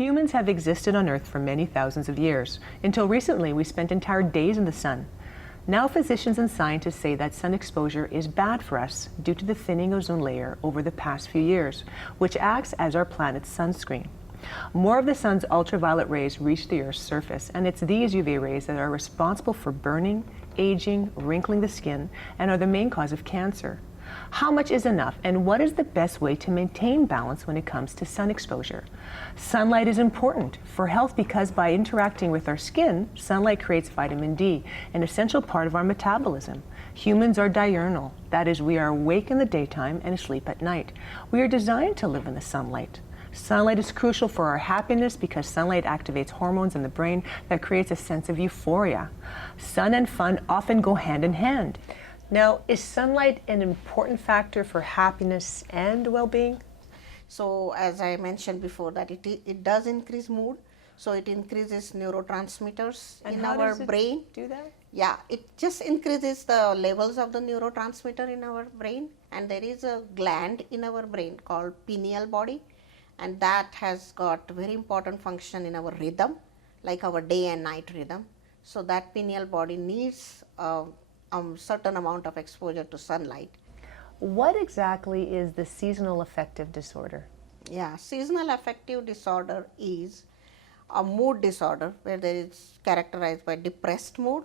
Humans have existed on Earth for many thousands of years. Until recently, we spent entire days in the sun. Now physicians and scientists say that sun exposure is bad for us due to the thinning ozone layer over the past few years, which acts as our planet's sunscreen. More of the sun's ultraviolet rays reach the Earth's surface, and it's these UV rays that are responsible for burning, aging, wrinkling the skin, and are the main cause of cancer. How much is enough, and what is the best way to maintain balance when it comes to sun exposure? Sunlight is important for health because by interacting with our skin, sunlight creates vitamin D, an essential part of our metabolism. Humans are diurnal, that is, we are awake in the daytime and asleep at night. We are designed to live in the sunlight. Sunlight is crucial for our happiness because sunlight activates hormones in the brain that creates a sense of euphoria. Sun and fun often go hand in hand. Now, is sunlight an important factor for happiness and well-being? So, as I mentioned before, that it does increase mood. So, it increases neurotransmitters in our brain. Do that? Yeah, it just increases the levels of the neurotransmitter in our brain. And there is a gland in our brain called pineal body. And that has got very important function in our rhythm, like our day and night rhythm. So, that pineal body needs certain amount of exposure to sunlight. What exactly is the seasonal affective disorder? Yeah, seasonal affective disorder is a mood disorder where there is characterized by depressed mood,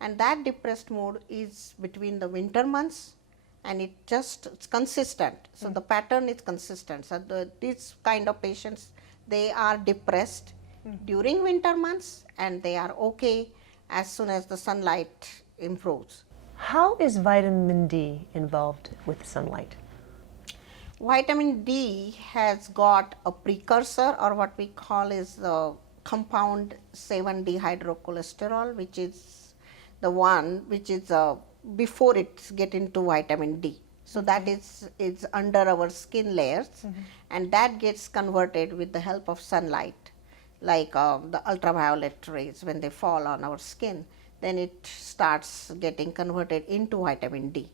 and that depressed mood is between the winter months and it's consistent. So the pattern is consistent. So these kind of patients, they are depressed during winter months and they are okay as soon as the sunlight improves. How is vitamin D involved with sunlight? Vitamin D has got a precursor, or what we call is the compound 7-dehydrocholesterol, which is the one which is before it get into vitamin D. So that is under our skin layers, and that gets converted with the help of sunlight, like the ultraviolet rays when they fall on our skin. Then it starts getting converted into vitamin D.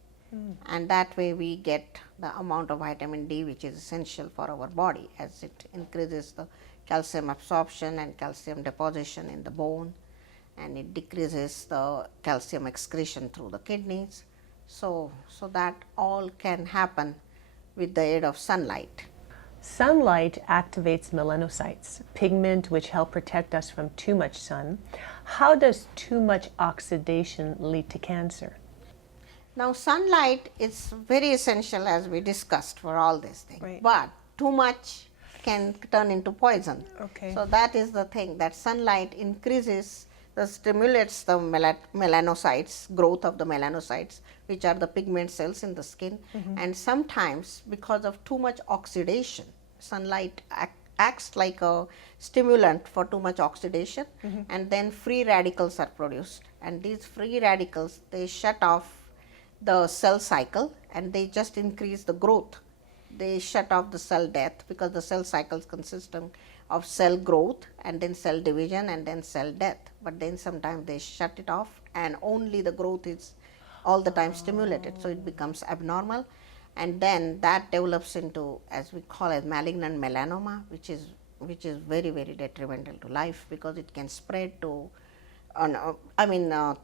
And that way we get the amount of vitamin D which is essential for our body, as it increases the calcium absorption and calcium deposition in the bone, and it decreases the calcium excretion through the kidneys. So that all can happen with the aid of sunlight. Sunlight activates melanocytes, pigment which help protect us from too much sun. How does too much oxidation lead to cancer? Now, sunlight is very essential, as we discussed, for all these things. Right. But too much can turn into poison. Okay. So that is the thing, that sunlight stimulates the melanocytes, growth of the melanocytes, which are the pigment cells in the skin. And sometimes because of too much oxidation, sunlight acts like a stimulant for too much oxidation, and then free radicals are produced. And these free radicals, they shut off the cell cycle and they just increase the growth. They shut off the cell death, because the cell cycles consist of cell growth and then cell division and then cell death. But then sometimes they shut it off and only the growth is all the time stimulated. So it becomes abnormal, and then that develops into, as we call it, malignant melanoma, which is very, very detrimental to life, because it can spread to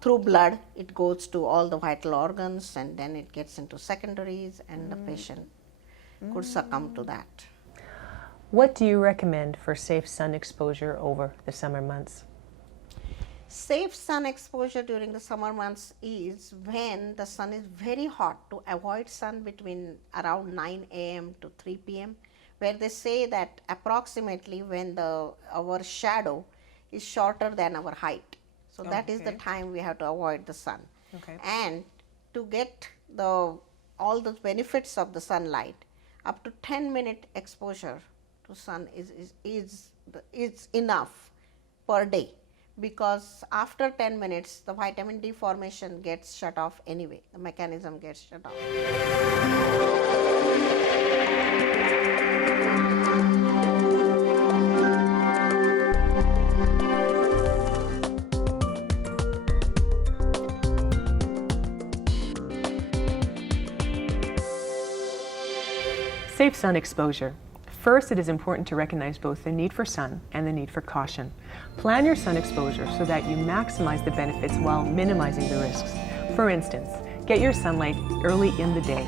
through blood. It goes to all the vital organs, and then it gets into secondaries, and the patient could succumb to that. What do you recommend for safe sun exposure over the summer months? Safe sun exposure during the summer months is when the sun is very hot, to avoid sun between around 9 a.m. to 3 p.m., where they say that approximately when our shadow is shorter than our height. So that is the time we have to avoid the sun. Okay. And to get all the benefits of the sunlight, up to 10-minute exposure to sun is enough per day, because after 10 minutes the vitamin D formation gets shut off anyway. The mechanism gets shut off. Safe sun exposure. First, it is important to recognize both the need for sun and the need for caution. Plan your sun exposure so that you maximize the benefits while minimizing the risks. For instance, get your sunlight early in the day.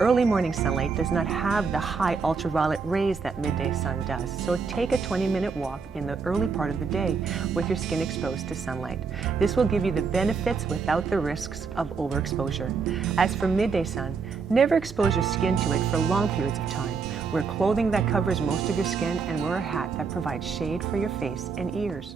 Early morning sunlight does not have the high ultraviolet rays that midday sun does, so take a 20-minute walk in the early part of the day with your skin exposed to sunlight. This will give you the benefits without the risks of overexposure. As for midday sun, never expose your skin to it for long periods of time. Wear clothing that covers most of your skin and wear a hat that provides shade for your face and ears.